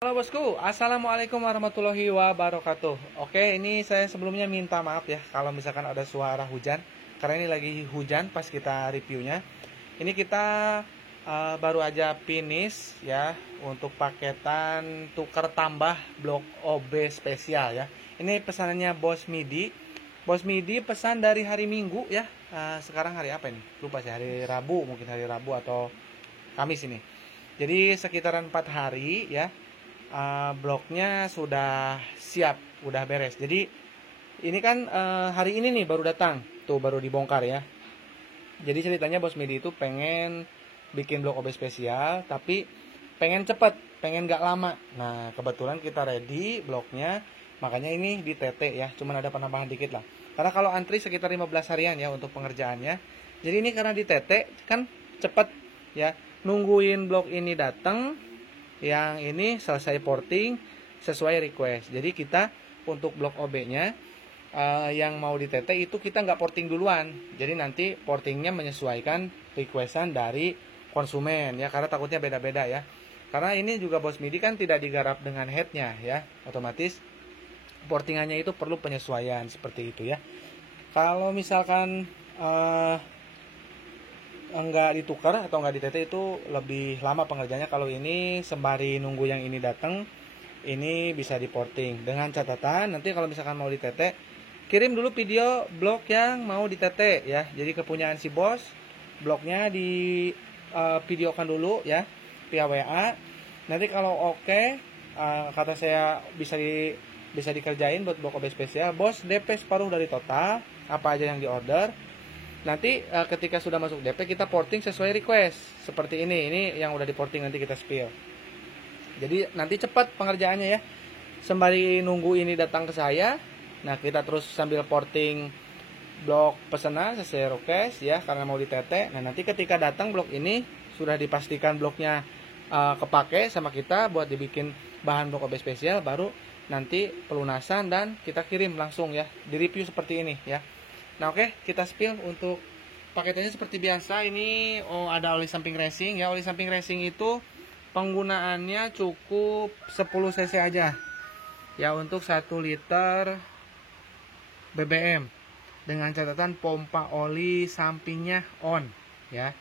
Halo bosku, assalamualaikum warahmatullahi wabarakatuh. Oke, ini saya sebelumnya minta maaf ya kalau misalkan ada suara hujan, karena ini lagi hujan pas kita reviewnya. Ini kita baru aja finish ya untuk paketan tukar tambah blok OB spesial ya. Ini pesanannya Bos Midi. Bos Midi pesan dari hari Minggu ya. Sekarang hari apa ini? Lupa sih, hari Rabu, mungkin hari Rabu atau Kamis ini. Jadi sekitaran 4 hari ya, bloknya sudah siap, udah beres. Jadi ini kan hari ini nih baru datang, tuh baru dibongkar ya. Jadi ceritanya Bos Midi itu pengen bikin blok OB spesial, tapi pengen cepet, pengen gak lama. Nah kebetulan kita ready bloknya, makanya ini di TT ya, cuman ada penambahan dikit lah. Karena kalau antri sekitar 15 harian ya untuk pengerjaannya. Jadi ini karena di TT kan cepet ya, nungguin blok ini datang, yang ini selesai porting sesuai request. Jadi kita untuk blok OB-nya yang mau di TT itu kita nggak porting duluan. Jadi nanti portingnya menyesuaikan requestan dari konsumen ya, karena takutnya beda-beda ya. Karena ini juga Bos Midi kan tidak digarap dengan headnya ya, otomatis portingannya itu perlu penyesuaian seperti itu ya. Kalau misalkan enggak ditukar atau enggak di TT itu lebih lama pengerjaannya. Kalau ini sembari nunggu yang ini datang, ini bisa diporting dengan catatan nanti kalau misalkan mau di TT, kirim dulu video blog yang mau di TT ya. Jadi kepunyaan si bos, blognya di videokan dulu ya via WA. Nanti kalau oke, kata saya bisa dikerjain buat blok OB spesial, bos DP separuh dari total apa aja yang di order. Nanti ketika sudah masuk DP kita porting sesuai request seperti ini yang udah di porting, nanti kita spill. Jadi nanti cepat pengerjaannya ya, sembari nunggu ini datang ke saya. Nah kita terus sambil porting blok pesanan sesuai request ya, karena mau di TT. Nah nanti ketika datang blok ini sudah dipastikan bloknya kepake sama kita buat dibikin bahan blok OB spesial, baru nanti pelunasan dan kita kirim langsung ya, di review seperti ini ya. Nah oke, kita spill untuk paketannya seperti biasa. Ini ada oli samping racing ya. Oli samping racing itu penggunaannya cukup 10 cc aja ya untuk 1 liter BBM, dengan catatan pompa oli sampingnya on ya.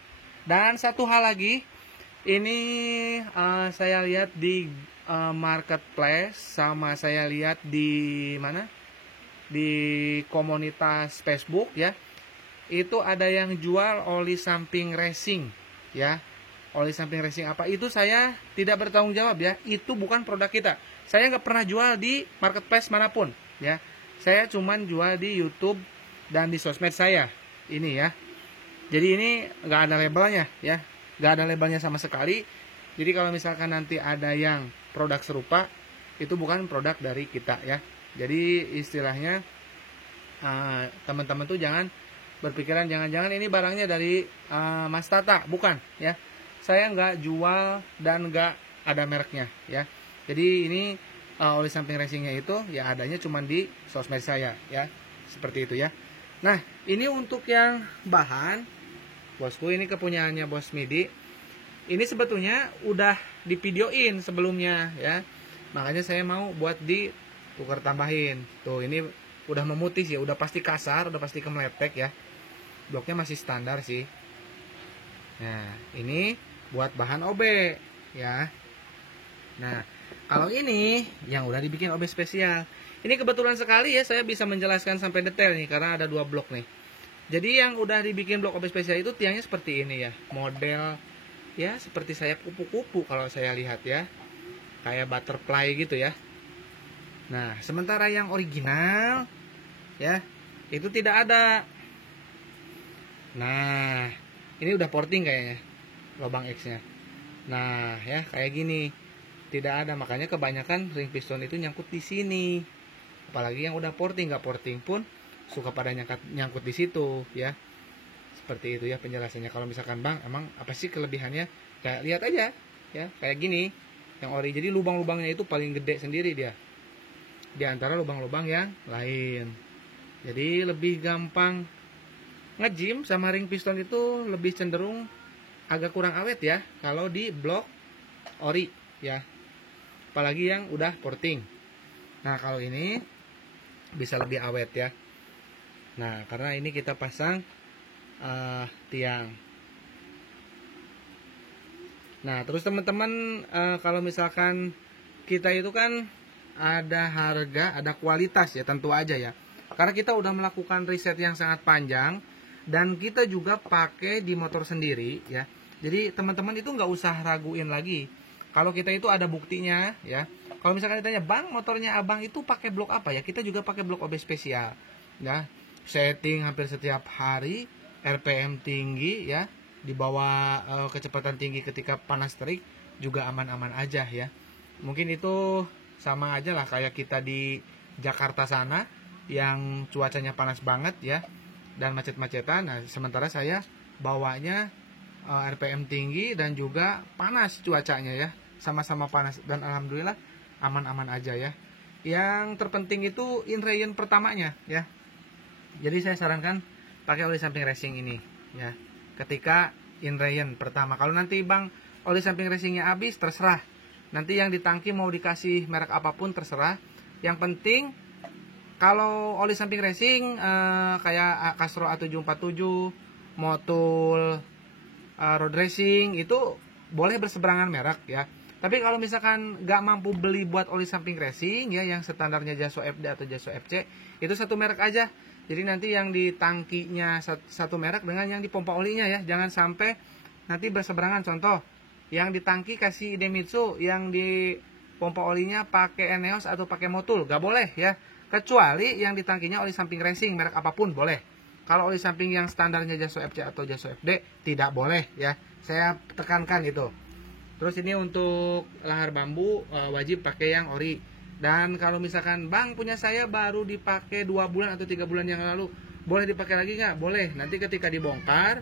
Dan satu hal lagi, ini saya lihat di marketplace, sama saya lihat di mana, di komunitas Facebook ya, itu ada yang jual oli samping racing ya. Oli samping racing apa itu saya tidak bertanggung jawab ya, itu bukan produk kita. Saya nggak pernah jual di marketplace manapun ya, saya cuman jual di YouTube dan di sosmed saya ini ya. Jadi ini nggak ada labelnya ya, nggak ada labelnya sama sekali. Jadi kalau misalkan nanti ada yang produk serupa, itu bukan produk dari kita ya. Jadi istilahnya teman-teman tuh jangan berpikiran jangan-jangan ini barangnya dari Mas Tata, bukan ya. Saya nggak jual dan nggak ada mereknya ya. Jadi ini oli samping racingnya itu ya adanya cuma di sosmed saya ya, seperti itu ya. Nah ini untuk yang bahan bosku, ini kepunyaannya Bos Midi. Ini sebetulnya udah divideoin sebelumnya ya, makanya saya mau buat di tukar tambahin. Tuh ini udah memutih sih, udah pasti kasar, udah pasti kemeletek ya. Bloknya masih standar sih. Nah ini buat bahan OB ya. Nah kalau ini yang udah dibikin OB spesial, ini kebetulan sekali ya saya bisa menjelaskan sampai detail nih, karena ada 2 blok nih. Jadi yang udah dibikin blok OB spesial itu tiangnya seperti ini ya, model ya seperti sayap kupu-kupu kalau saya lihat ya, kayak butterfly gitu ya. Nah sementara yang original ya itu tidak ada. Nah ini udah porting kayaknya lubang X nya. Nah ya kayak gini tidak ada, makanya kebanyakan ring piston itu nyangkut di sini. Apalagi yang udah porting, nggak porting pun suka pada nyangkut di situ ya. Seperti itu ya penjelasannya. Kalau misalkan bang emang apa sih kelebihannya, kayak lihat aja ya kayak gini yang ori. Jadi lubang-lubangnya itu paling gede sendiri dia di antara lubang-lubang yang lain. Jadi lebih gampang ngejim sama ring piston itu, lebih cenderung agak kurang awet ya kalau di blok ori ya. apalagi yang udah porting. Nah kalau ini bisa lebih awet ya. Nah karena ini kita pasang tiang. Nah terus teman-teman, kalau misalkan kita itu kan ada harga, ada kualitas ya, tentu aja ya. Karena kita udah melakukan riset yang sangat panjang dan kita juga pakai di motor sendiri ya. Jadi teman-teman itu nggak usah raguin lagi. Kalau kita itu ada buktinya ya. Kalau misalkan ditanya, "Bang, motornya Abang itu pakai blok apa ya?" Kita juga pakai blok OB spesial ya. Setting hampir setiap hari, RPM tinggi ya, di bawah kecepatan tinggi ketika panas terik juga aman-aman aja ya. Mungkin itu sama aja lah kayak kita di Jakarta sana yang cuacanya panas banget ya dan macet-macetan. Nah, sementara saya bawanya RPM tinggi dan juga panas cuacanya ya, sama-sama panas dan alhamdulillah aman-aman aja ya. Yang terpenting itu inrayon pertamanya ya. Jadi saya sarankan pakai oli samping racing ini ya. Ketika inrayon pertama, kalau nanti Bang oli samping racingnya habis, terserah. Nanti yang di tangki mau dikasih merek apapun terserah. Yang penting kalau oli samping racing kayak Castro A747, Motul, Road Racing itu boleh berseberangan merek ya. Tapi kalau misalkan nggak mampu beli buat oli samping racing ya, yang standarnya Jaso FD atau Jaso FC, itu satu merek aja. Jadi nanti yang di tangkinya satu merek dengan yang di pompa olinya ya. Jangan sampai nanti berseberangan. Contoh, yang di tangki kasih Idemitsu, yang di pompa olinya pakai Eneos atau pakai Motul, nggak boleh ya. Kecuali yang di tangkinya oli samping racing merek apapun boleh. Kalau oli samping yang standarnya Jaso FC atau Jaso FD tidak boleh ya. Saya tekankan itu. Terus ini untuk lahar bambu wajib pakai yang ori. Dan kalau misalkan Bang punya saya baru dipakai 2 bulan atau 3 bulan yang lalu, boleh dipakai lagi nggak? Boleh. Nanti ketika dibongkar,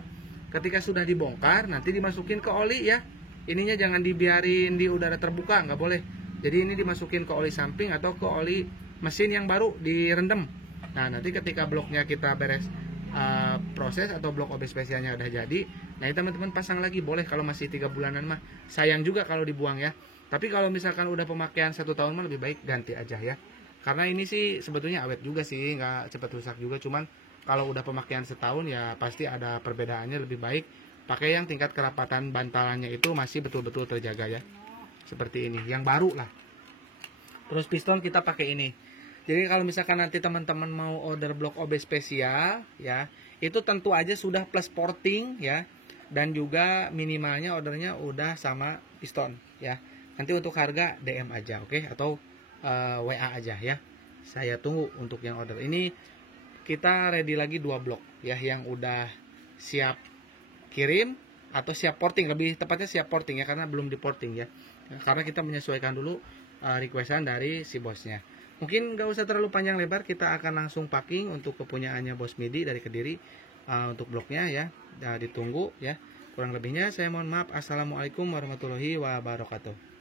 ketika sudah dibongkar nanti dimasukin ke oli ya. Ininya jangan dibiarin di udara terbuka, nggak boleh. Jadi ini dimasukin ke oli samping atau ke oli mesin yang baru direndam. Nah nanti ketika bloknya kita beres proses atau blok OB spesialnya udah jadi, nah teman-teman pasang lagi boleh. Kalau masih 3 bulanan mah sayang juga kalau dibuang ya. Tapi kalau misalkan udah pemakaian 1 tahun mah lebih baik ganti aja ya. Karena ini sih sebetulnya awet juga sih, nggak cepat rusak juga. Cuman kalau udah pemakaian setahun ya pasti ada perbedaannya. Lebih baik pakai yang tingkat kerapatan bantalannya itu masih betul-betul terjaga ya. Seperti ini, yang baru lah. Terus piston kita pakai ini. Jadi kalau misalkan nanti teman-teman mau order blok OB spesial ya, itu tentu aja sudah plus porting ya, dan juga minimalnya ordernya udah sama piston ya. Nanti untuk harga DM aja, oke? Atau WA aja ya. Saya tunggu untuk yang order. Ini kita ready lagi 2 blok ya, yang udah siap kirim atau siap porting, lebih tepatnya siap porting ya, karena belum di porting ya. Karena kita menyesuaikan dulu requestan dari si bosnya. Mungkin nggak usah terlalu panjang lebar, kita akan langsung packing untuk kepunyaannya Bos Midi dari Kediri untuk bloknya ya. Ditunggu ya. Kurang lebihnya saya mohon maaf. Assalamualaikum warahmatullahi wabarakatuh.